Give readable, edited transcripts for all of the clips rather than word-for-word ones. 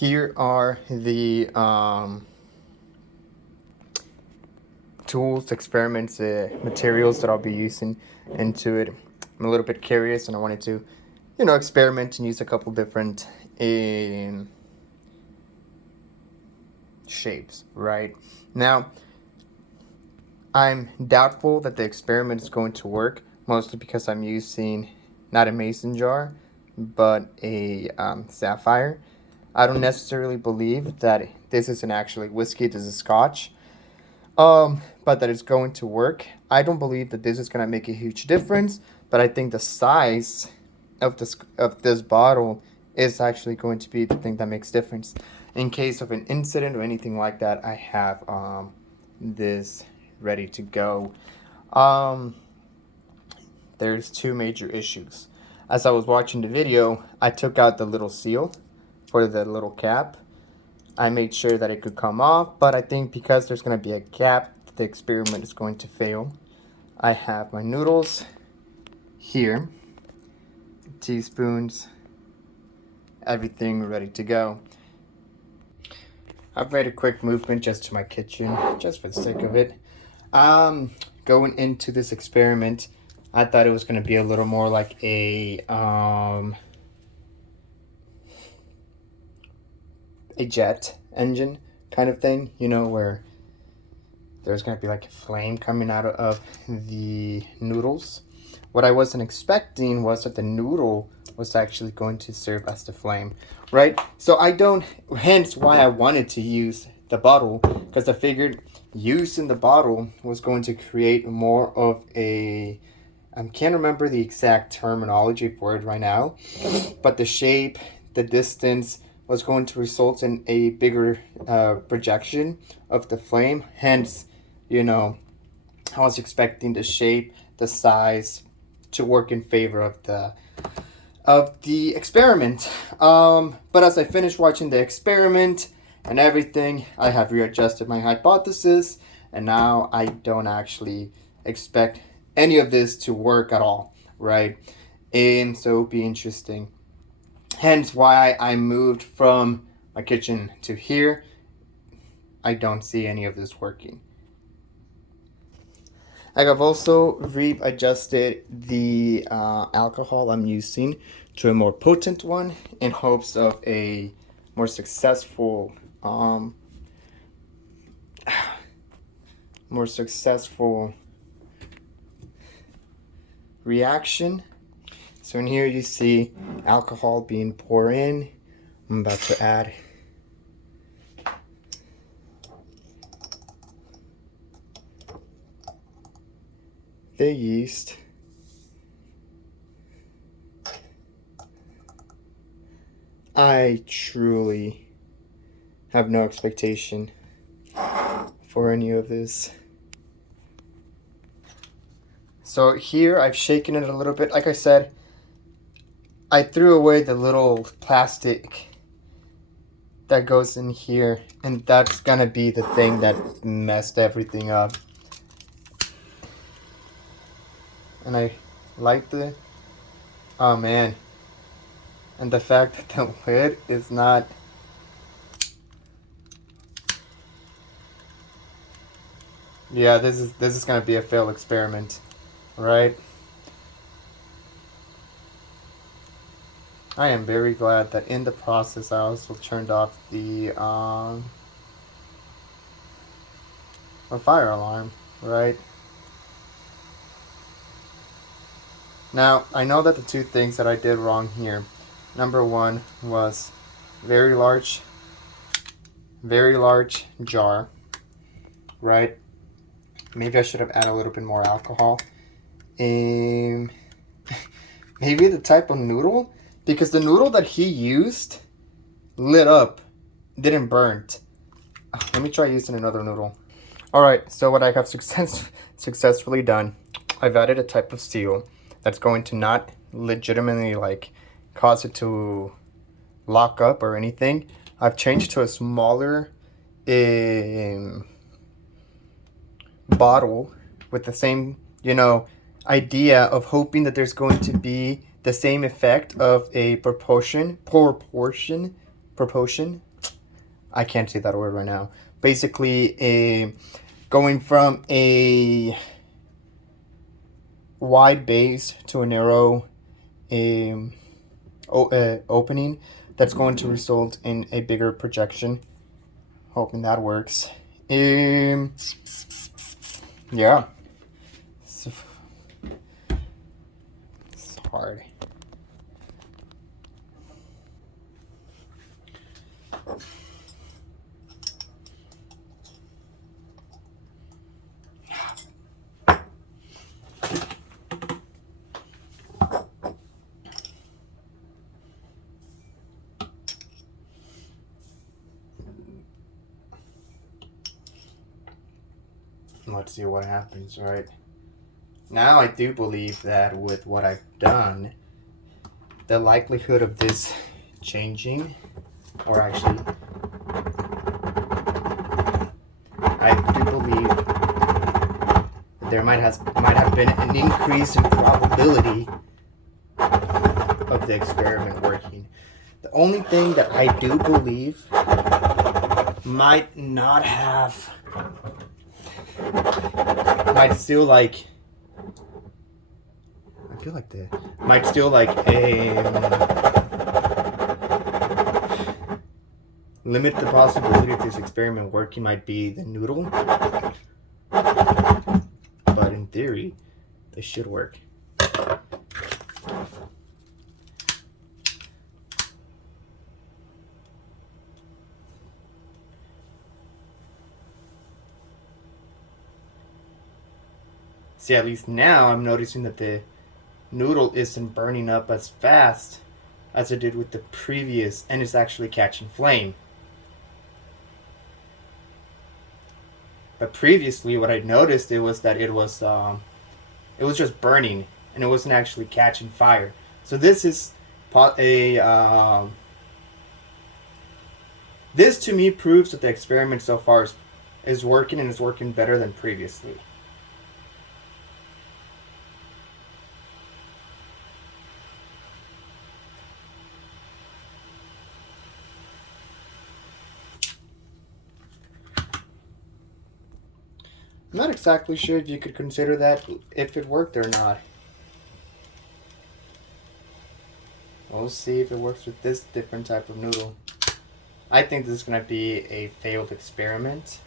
Here are the tools, experiments, materials that I'll be using into it. I'm a little bit curious and I wanted to, experiment and use a couple different shapes, right? Now, I'm doubtful that the experiment is going to work, mostly because I'm using not a mason jar, but a sapphire. I don't necessarily believe that this isn't actually whiskey, this is scotch, but that it's going to work. I don't believe that this is going to make a huge difference, but I think the size of this bottle is actually going to be the thing that makes difference. In case of an incident or anything like that, I have this ready to go. There's two major issues. As I was watching the video, I took out the little seal for the little cap. I made sure that it could come off, but I think because there's going to be a gap, the experiment is going to fail. I have my noodles here, teaspoons, everything ready to go. I've made a quick movement just to my kitchen, just for the sake of it. Going into this experiment, I thought it was going to be a little more like a jet engine kind of thing, where there's going to be like a flame coming out of the noodles. What I wasn't expecting was that the noodle was actually going to serve as the flame, right? So hence why I wanted to use the bottle, because I figured using the bottle was going to create more of a, I can't remember the exact terminology for it right now, but the shape, the distance was going to result in a bigger projection of the flame. Hence, I was expecting the shape, the size to work in favor of the experiment. But as I finished watching the experiment and everything, I have readjusted my hypothesis, and now I don't actually expect any of this to work at all, right? And so it'll be interesting. Hence why I moved from my kitchen to here. I don't see any of this working. I have also readjusted the alcohol I'm using to a more potent one in hopes of a more successful reaction. So in here you see alcohol being poured in. I'm about to add the yeast. I truly have no expectation for any of this. So here I've shaken it a little bit. Like I said, I threw away the little plastic that goes in here, and that's gonna be the thing that messed everything up. And I like the, oh man, and the fact that the lid is not, yeah, this is gonna be a failed experiment, right? I am very glad that in the process I also turned off the fire alarm, right? Now, I know that the two things that I did wrong here, number one was very large jar, right? Maybe I should have added a little bit more alcohol. Maybe the type of noodle, because the noodle that he used lit up, didn't burn. Let me try using another noodle. Alright, so what I have successfully done, I've added a type of seal that's going to not legitimately cause it to lock up or anything. I've changed to a smaller bottle with the same, idea of hoping that there's going to be the same effect of a proportion I can't say that word right now. Basically, going from a wide base to a narrow opening that's going to result in a bigger projection. Hoping that works. Yeah. It's hard. Let's see what happens, right? Now I do believe that with what I've done, the likelihood of this changing, or actually, I do believe that there might have been an increase in probability of the experiment working. The only thing that I do believe might not have, might still like, I feel like the, might still like limit the possibility of this experiment working might be the noodle, but in theory, it should work. See, at least now I'm noticing that the noodle isn't burning up as fast as it did with the previous, and it's actually catching flame. But previously, what I noticed it was that it was just burning, and it wasn't actually catching fire. So this is this to me proves that the experiment so far is working, and is working better than previously. I'm not exactly sure if you could consider that if it worked or not. We'll see if it works with this different type of noodle. I think this is going to be a failed experiment.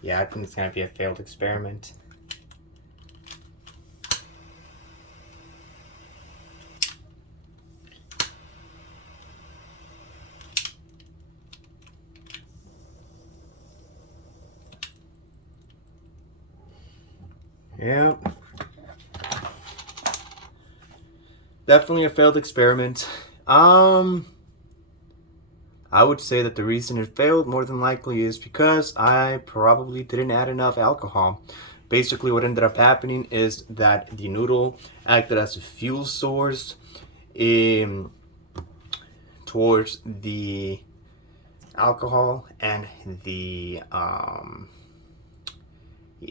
Yeah, I think it's going to be a failed experiment. Yeah. Definitely a failed experiment. I would say that the reason it failed more than likely is because I probably didn't add enough alcohol. Basically, what ended up happening is that the noodle acted as a fuel source towards the alcohol and the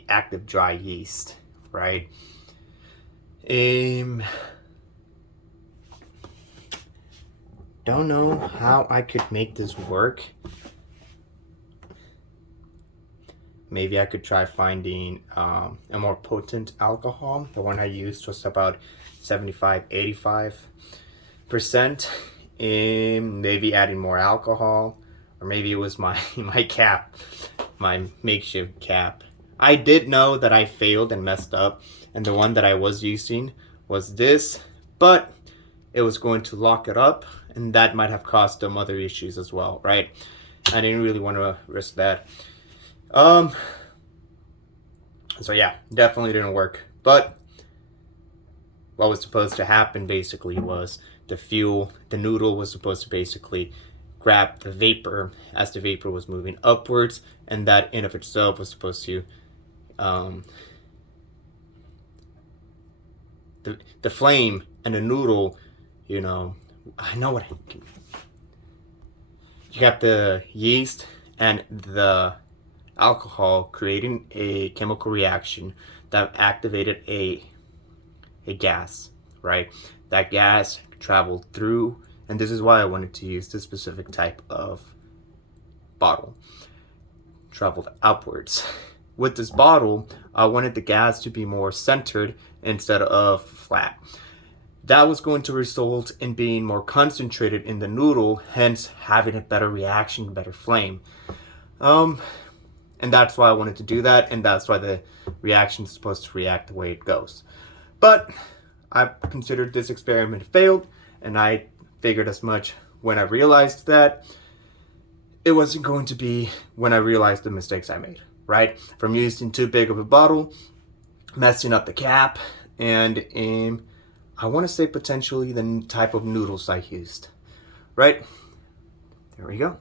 active dry yeast, right? Don't know how I could make this work. Maybe I could try finding a more potent alcohol. The one I used was about 75-85%. Maybe adding more alcohol, or maybe it was my cap, my makeshift cap. I did know that I failed and messed up, and the one that I was using was this, but it was going to lock it up, and that might have caused some other issues as well, right? I didn't really want to risk that. So yeah, definitely didn't work. But what was supposed to happen basically was the noodle was supposed to basically grab the vapor as the vapor was moving upwards, and that in of itself was supposed to the flame and the noodle, I know what you got the yeast and the alcohol creating a chemical reaction that activated a a gas, right? That gas traveled through, and this is why I wanted to use this specific type of bottle, traveled upwards. With this bottle, I wanted the gas to be more centered instead of flat. That was going to result in being more concentrated in the noodle, hence having a better reaction, better flame. And that's why I wanted to do that, and that's why the reaction is supposed to react the way it goes. But I considered this experiment failed, and I figured as much when I realized that it wasn't going to be when I realized the mistakes I made, right? From using too big of a bottle, messing up the cap, and I want to say potentially the type of noodles I used, right? There we go.